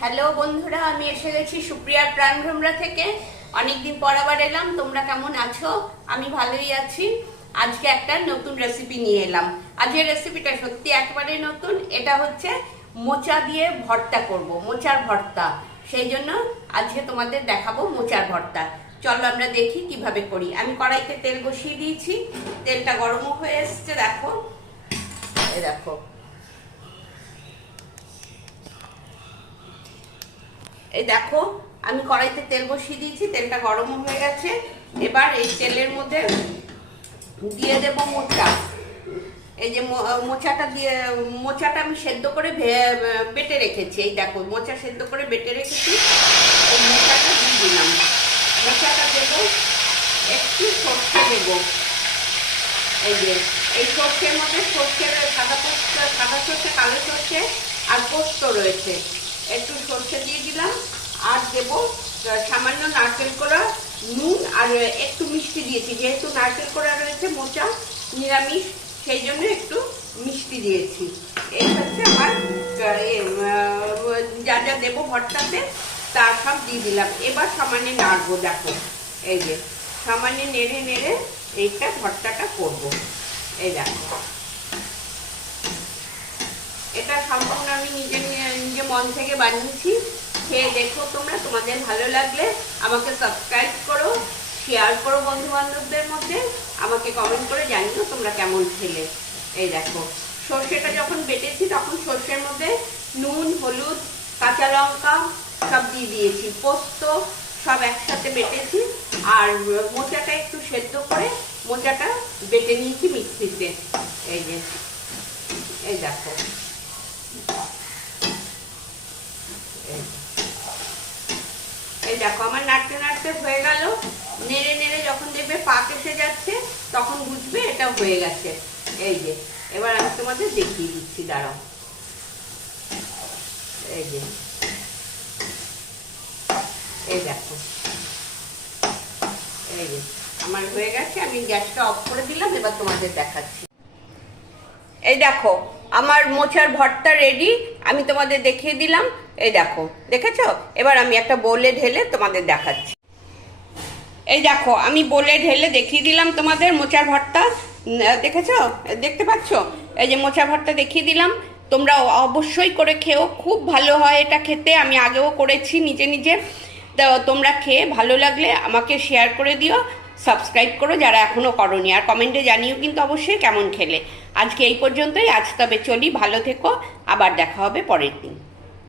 Hello বন্ধুরা, আমি এসে গেছি সুপ্রিয়ার প্রাণভ্রমরা থেকে। অনেকদিন পর আবার এলাম, তোমরা কেমন আছো? আমি ভালোই আছি। আজকে একটা নতুন রেসিপি নিয়ে এলাম। আজকের রেসিপিটা সত্যি একবারে নতুন। এটা হচ্ছে মোচা দিয়ে ভর্তা করব, মোচার ভর্তা। সেই জন্য আজকে তোমাদের দেখাবো মোচার ভর্তা। চলো আমরা দেখি কীভাবে করি। আমি কড়াইতে তেল বসিয়ে দিয়েছি। তেলটা গরমও হয়ে এসছে, দেখো। এই দেখো। এই দেখো, আমি কড়াইতে তেল বসিয়ে দিয়েছি, তেলটা গরম হয়ে গেছে। এবার এই তেলের মধ্যে দিয়ে দেবো মোচা। এই যে মোচাটা দিয়ে, মোচাটা আমি সেদ্ধ করে বেটে রেখেছি। এই দেখো, মোচা সেদ্ধ করে বেটে রেখেছি। এই মোচাটা দিয়ে দিলাম। মোচাটা দেবো, একটু সর্ষে দেবো। এই যে, এই সর্ষের মধ্যে সর্ষের সাদা পোস্ত, সাদা সর্ষে, কালো সর্ষে আর পোস্ত রয়েছে। একটু সর্ষে দিয়ে দিলাম, আর দেব সামান্য নারকেল করা নুন আর একটু মিষ্টি দিয়েছি। যেহেতু নারকেল করা রয়েছে মোচা নিরামিষ, সেই জন্য একটু মিষ্টি দিয়েছি। এই হচ্ছে আমার যা যা দেবো ভর্তাতে, তা সব দিয়ে দিলাম। এবার সামান্য নাড়বো, দেখো। এই যে, সামান্য নেড়ে নেড়ে এইটা ভর্তাটা করব। এই দেখো এটা সম্পূর্ণ আমি নিজে নিজে মন থেকে বানিয়েছি। খেয়ে দেখো তোমরা, তোমাদের ভালো লাগলে আমাকে সাবস্ক্রাইব করো শেয়ার করো বন্ধু বান্ধবদের মধ্যে, আমাকে কমেন্ট করে জানিও তোমরা কেমন খেলে। এই দেখো, সর্ষেটা যখন বেটেছি তখন সর্ষের মধ্যে নুন, হলুদ, কাঁচা লঙ্কা সব দিয়ে দিয়েছি। পোস্ত সব একসাথে বেটেছি আর মোচাটা একটু সেদ্ধ করে মোচাটা বেটে নিয়েছি মিক্সিতে। এই যে, এই দেখো এই। এই দেখো, আমার নাড়তে নাড়তে হয়ে গেল। নেড়ে নেড়ে যখন দেখবে পাক এসে যাচ্ছে, তখন বুঝবে এটা হয়ে গেছে। এই যে, এবার আমি তোমাদের দেখিয়ে দিচ্ছি, দাঁড়াও। এই যে, এই দেখো। এই যে, আমার হয়ে গেছে, আমি গ্যাসটা অফ করে দিলাম, এবার তোমাদের দেখাচ্ছি। এই দেখো, আমার মোচার ভর্তা রেডি আমি তোমাদের দেখিয়ে দিলাম। এই দেখো, দেখেছ? এবার আমি একটা বোলে ঢেলে তোমাদের দেখাচ্ছি। এই দেখো, আমি বলে ঢেলে দেখিয়ে দিলাম তোমাদের মোচার ভর্তা। দেখেছ? দেখতে পাচ্ছ? এই যে মোচা ভর্তা দেখিয়ে দিলাম। তোমরা অবশ্যই করে খেও, খুব ভালো হয় এটা খেতে। আমি আগেও করেছি নিজে নিজে। তো তোমরা খেয়ে ভালো লাগলে আমাকে শেয়ার করে দিও সাবস্ক্রাইব করো যারা এখনও করনি। আর কমেন্টে জানিও কিন্তু অবশ্যই কেমন খেলে। আজকে এই পর্যন্তই। আজ তবে চলি ভালো থেকো। আবার দেখা হবে পরের দিন।